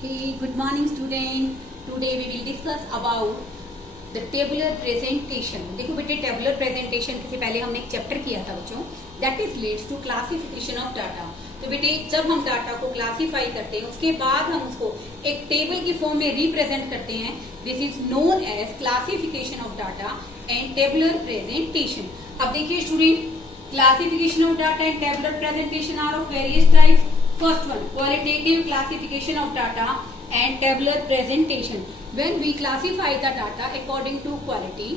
Hey, good morning student. Today we will discuss about the tabular presentation. देखो बेटे tabular presentation से पहले हमने एक चैप्टर किया था बच्चों, that is leads to classification of data. तो बेटे जब हम डाटा को क्लासीफाई करते हैं उसके बाद हम उसको एक टेबल की फॉर्म में रिप्रेजेंट करते हैं. This is known as classification of data and tabular presentation. अब देखिए student, classification of data and tabular presentation are of various types. First one, qualitative classification of data and tabular presentation. When we classify the data according to quality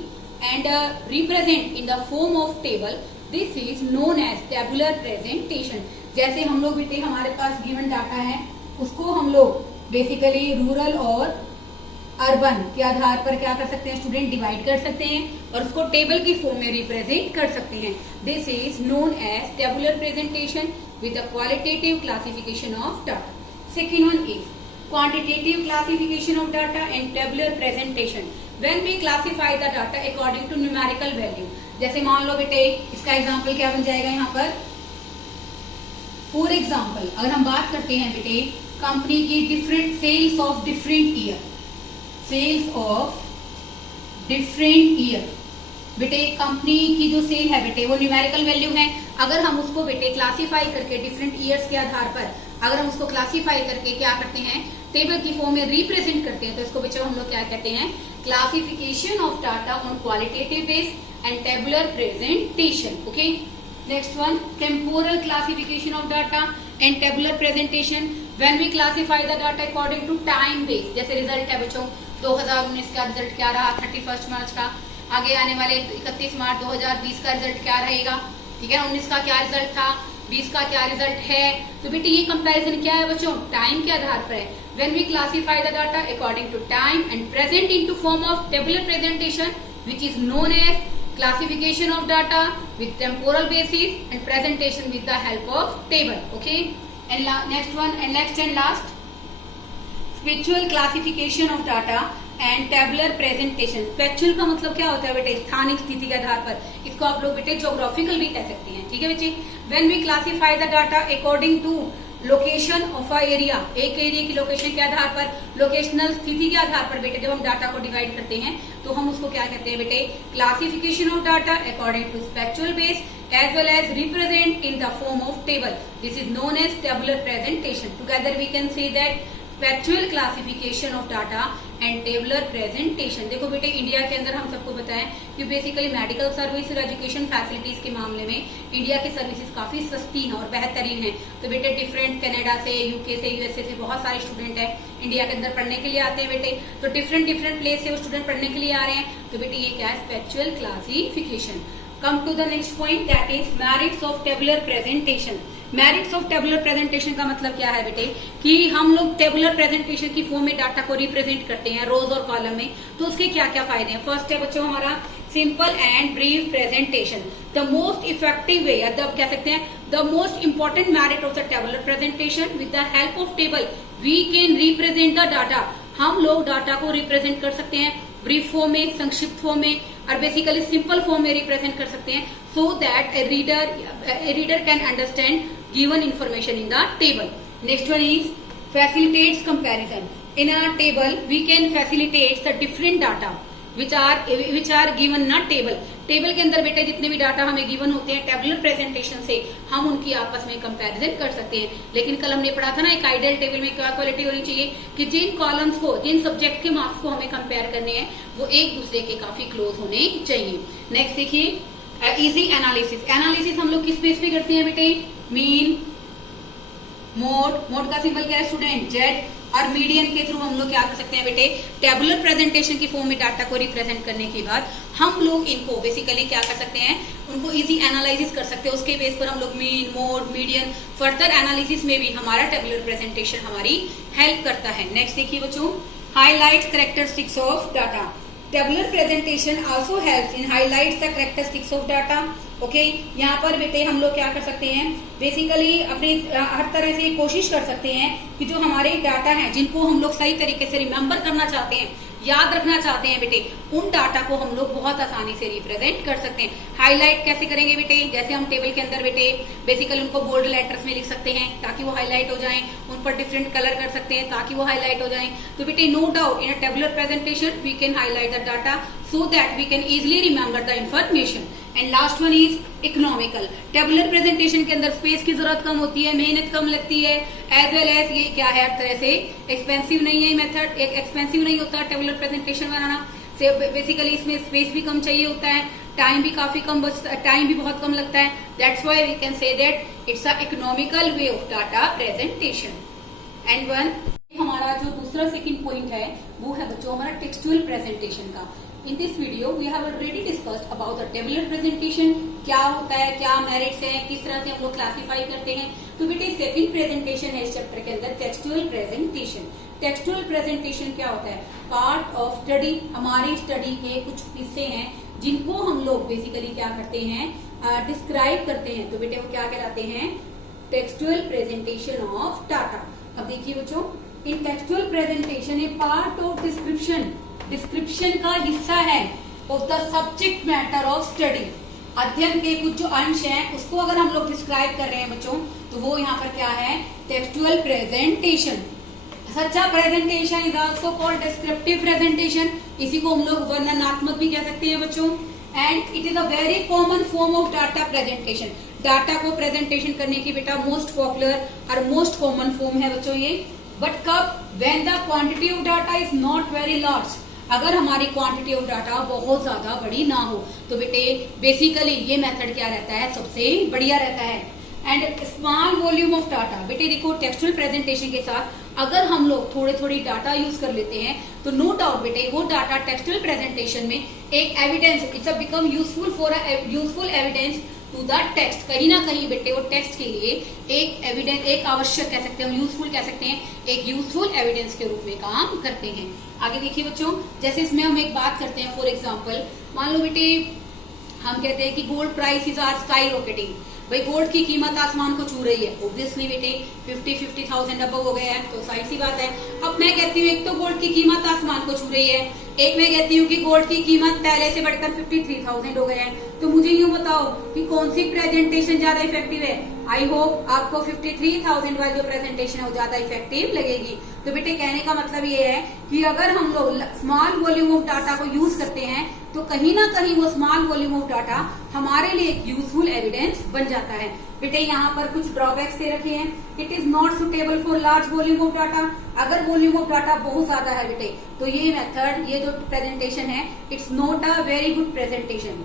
and represent in the form of table, this is known as tabular presentation. जैसे हम लोग बेटे हमारे पास given data है, उसको हम लोग basically rural और अर्बन के आधार पर क्या कर सकते हैं स्टूडेंट, डिवाइड कर सकते हैं और उसको टेबल की फॉर्म में रिप्रेजेंट कर सकते हैं. This is known as tabular presentation with a qualitative classification of data. Second one is quantitative classification of data and tabular presentation. When we classify the data according to numerical value. जैसे मान लो बेटे इसका example क्या बन जाएगा यहाँ पर. For example अगर हम बात करते हैं बेटे कंपनी की different sales of different year, sales of different year. बेटे कंपनी की जो सेल है बेटे वो न्यूमेरिकल वैल्यू है. अगर हम उसको बेटे क्लासीफाई करके डिफरेंट ईयर्स के आधार पर अगर हम उसको क्लासीफाई करके क्या करते हैं टेबल की फॉर्म में रिप्रेजेंट करते हैं तो इसको बच्चों हम लोग क्या कहते हैं, classification of data on qualitative base and tabular presentation. Okay, next one temporal classification of data and tabular presentation. When we classify the data according to time base. जैसे रिजल्ट है बच्चों 2019 का रिजल्ट क्या रहा, 31 मार्च का. आगे आने वाले 31 मार्च 2020 का रिजल्ट क्या रहेगा, ठीक है. 19 का क्या रिजल्ट था, 20 का क्या रिजल्ट है. तो बेटे ये कंपैरिजन क्या है बच्चों, टाइम के आधार पर है. When we classify the data according to time and present into form of tabular presentation which is known as classification of data with temporal basis and presentation with the help of table. Okay, and next one and next and last spiritual classification of data and tabular presentation. Spatial का मतलब क्या होता है बेटे, स्थानिक स्थिति के आधार पर. इसको आप लोग बेटे ज्योग्राफिकल भी कह सकते हैं, ठीक है बच्चे. When we classify the data according to location of a area, एक एरिया की लोकेशन के आधार पर, लोकेशनल स्थिति के आधार पर बेटे जब हम डाटा को डिवाइड करते हैं तो हम उसको क्या कहते हैं बेटे, classification of data according to spatial base as well as represent in the form of table. This is known as tabular presentation. Together we can say that factual classification of data and tabular presentation. देखो बेटे India के अंदर हम सबको बताएं कि basically medical service और education facilities के मामले में इंडिया की सर्विसेज काफी सस्ती हैं और बेहतरीन हैं. तो बेटे डिफरेंट कनाडा से, यूके से, यूएसए से बहुत सारे स्टूडेंट हैं इंडिया के अंदर पढ़ने के लिए आते हैं बेटे. तो डिफरेंट प्लेस से वो स्टूडेंट पढ़ने के लिए आ रहे हैं. तो बेटे ये क्या है, factual classification. Come to the next point, that is merits of tabular presentation. Merits of tabular presentation का मतलब क्या है बेटे कि हम लोग टेबुलर प्रेजेंटेशन की फॉर्म में डाटा को रिप्रेजेंट करते हैं रोज और कॉलम में. तो उसके क्या क्या फायदे हैं. फर्स्ट है बच्चों हमारा simple and brief presentation. The most effective way या कह सकते हैं the most important merit of the tabular presentation with the help of table we can represent the data. हम लोग डाटा को रिप्रेजेंट कर सकते हैं ब्रीफ फॉर्म में, संक्षिप्त फॉर्म में और बेसिकली सिंपल फॉर्म में रिप्रेजेंट कर सकते हैं so that A reader can understand given information in the table. Next one is facilitates comparison. In a table we can facilitate the different data which are given in a table. Table के अंदर बेटे जितने भी data हमें given होते हैं tabular presentation से हम उनकी आपस में कंपैरिजन कर सकते हैं. लेकिन कल हमने पढ़ा था ना एक आइडियल टेबल में क्या क्वालिटी होनी चाहिए कि जिन कॉलम्स को, जिन सब्जेक्ट के मार्क्स को हमें कंपेयर करने हैं वो एक दूसरे के काफी क्लोज होने चाहिए. नेक्स्ट देखिए इजी एनालिसिस. एनालिसिस हम लोग किस बेस पे करते हैं बेटे, मीन, मोड का सिंबल क्या है स्टूडेंट, जेड, और मीडियन के थ्रू हम लोग क्या कर सकते हैं बेटे, टेबुलर प्रेजेंटेशन की फॉर्म में डाटा को रिप्रेजेंट करने के बाद हम लोग इनको बेसिकली क्या कर सकते हैं, उनको इजी एनालिसिस कर सकते हैं. उसके बेस पर हम लोग mean, mode, median, further analysis में भी हमारा टेबुलर प्रेजेंटेशन हमारी हेल्प करता है. नेक्स्ट देखिए बच्चों highlight characteristics of data. Tabular presentation also helps in highlights the characteristics of data. Okay, यहाँ पर बेटे हम लोग क्या कर सकते हैं, बेसिकली अपनी हर तरह से कोशिश कर सकते हैं कि जो हमारे डाटा हैं जिनको हम लोग सही तरीके से रिमेम्बर करना चाहते हैं याद रखना चाहते हैं बेटे, उन डाटा को हम लोग बहुत आसानी से रिप्रेजेंट कर सकते हैं। हाईलाइट कैसे करेंगे बेटे, जैसे हम टेबल के अंदर बेटे बेसिकली उनको बोल्ड लेटर्स में लिख सकते हैं ताकि वो हाईलाइट हो जाएं, उन पर डिफरेंट कलर कर सकते हैं ताकि वो हाईलाइट हो जाएं। तो बेटे no doubt in a tabular presentation we can highlight the data so that we can easily remember the information. And last one is economical. Tabular presentation के अंदर स्पेस की जरूरत कम होती है, मेहनत कम लगती है, एज वेल एज ये क्या है हर तरह से एक्सपेंसिव नहीं है मेथड, एक एक्सपेंसिव नहीं होता टेबुलर प्रेजेंटेशन बनाना से। बेसिकली इसमें स्पेस भी कम चाहिए होता है, टाइम भी काफी कम बचता, टाइम भी बहुत कम लगता है। That's why we can say that it's a economical way of data presentation. And one हमारा जो दूसरा सेकंड पॉइंट है वो है बच्चों हमारा टेक्सचुअल प्रेजेंटेशन का। In this video we have already discussed about the tabular presentation, क्या होता है, क्या मेरिट्स हैं, किस तरह से हम लोग क्लासिफाई करते हैं। तो बेटे सेकंड प्रेजेंटेशन है इस चैप्टर के अंदर टेक्सचुअल प्रेजेंटेशन। टेक्सचुअल प्रेजेंटेशन क्या होता है, पार्ट ऑफ स्टडी, हमारी स्टडी के कुछ हिस्से हैं जिनको हम लोग बेसिकली क्या करते हैं, डिस्क्राइब करते हैं। तो बेटे वो क्या कहलाते हैं, टेक्सचुअल प्रेजेंटेशन ऑफ डाटा। अब देखिए बच्चों, in textual presentation a part of description का हिस्सा है of the subject matter of study. अध्ययन के कुछ जो अंश हैं उसको अगर हम लोग डिस्क्राइब कर रहे हैं बच्चों, तो वो यहाँ पर क्या है, textual presentation. Such a presentation is also called descriptive presentation. इसी को हम लोग वर्णनात्मक भी कह सकते हैं बच्चों। And it is a very common form of data presentation. Data को प्रेजेंटेशन करने की बेटा मोस्ट पॉपुलर और मोस्ट कॉमन फॉर्म है बच्चों ये। बट कब, when the quantity of data is not very large, अगर हमारी क्वांटिटी ऑफ डाटा बहुत ज्यादा बड़ी ना हो, तो बेटे बेसिकली ये मेथड क्या रहता है, सबसे बढ़िया रहता है। And small volume of data, बेटे देखो टेक्सचुअल प्रेजेंटेशन के साथ अगर हम लोग थोड़े थोड़ी डाटा यूज कर लेते हैं तो नो डाउट बेटे वो डाटा टेक्सचुअल प्रेजेंटेशन में एक evidence, it's a become useful for useful evidence to the text. कहीं ना कहीं बेटे वो टेक्स्ट के लिए एक एविडेंस, एक आवश्यक कह सकते हैं हम, यूजफुल कह सकते हैं, एक यूजफुल एविडेंस के रूप में काम करते हैं। आगे देखिए बच्चों, जैसे इसमें हम एक बात करते हैं, फॉर एग्जांपल मान लो बेटे हम कहते हैं कि gold prices are sky rocketing. भाई गोल्ड की कीमत आसमान को छू रही है, ऑब्वियसली बेटे 50,000 अबव हो गया है, तो साइड सी बात है। अब मैं कहती हूँ एक तो गोल्ड की कीमत आसमान को छू रही है, एक मैं कहती हूँ कि गोल्ड की कीमत पहले से बढ़कर 53,000 हो गया है। तो मुझे यूँ बताओ कि कौन सी प्रेजेंटेशन ज्यादा इफेक्टिव है। आई होप आपको 53,000 वाली जो प्रेजेंटेशन है वो ज्यादा इफेक्टिव लगेगी। तो बेटे कहने का मतलब ये है कि अगर हम लोग स्मॉल वॉल्यूम ऑफ डाटा को यूज करते हैं तो कहीं ना कहीं वो स्मॉल वॉल्यूम ऑफ डाटा हमारे लिए एक यूजफुल एविडेंस बन जाता है। बेटे यहाँ पर कुछ ड्रॉबैक्स दे रखे हैं। It is not suitable for large volume of data. अगर वॉल्यूम ऑफ डाटा बहुत ज्यादा है बेटे तो ये मेथड, ये जो प्रेजेंटेशन है, it's not a very good presentation.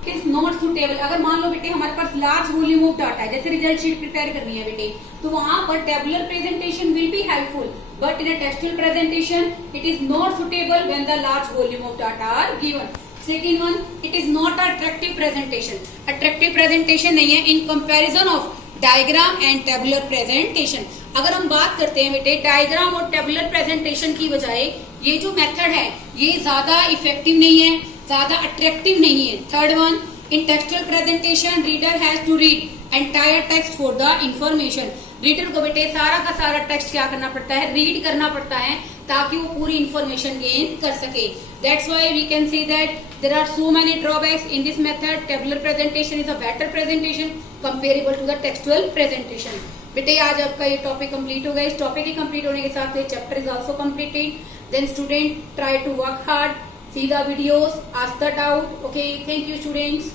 It is not suitable. अगर मान लो बेटे हमारे पास लार्ज वॉल्यूम ऑफ डाटा है, जैसे रिजल्ट शीट प्रिपेयर करनी है बेटे, तो वहां पर tabular presentation will be helpful, but in a textual presentation it is not suitable when the large volume of data are given. Second one, it is not attractive presentation. Attractive presentation नहीं है in comparison of diagram and tabular presentation. अगर हम बात करते हैं बेटे diagram और tabular presentation की बजाय ये जो मेथड है ये ज्यादा इफेक्टिव नहीं है, ज्यादा अट्रैक्टिव नहीं है। Third one, in textual presentation reader has to read entire text for the information. Reader को बेटे सारा का सारा टेक्स्ट क्या करना पड़ता है, रीड करना पड़ता है ताकि वो पूरी इंफॉर्मेशन गेन कर सके। That's why we can see that there are so many drawbacks in this method. Tabular presentation is a better presentation comparable to the textual presentation. बेटे आज आपका ये टॉपिक कंप्लीट हो गया। इस टॉपिक के कंप्लीट होने के साथ ये chapter is also completed. Then student try to work hard, see the videos, ask the doubt. Okay, thank you students.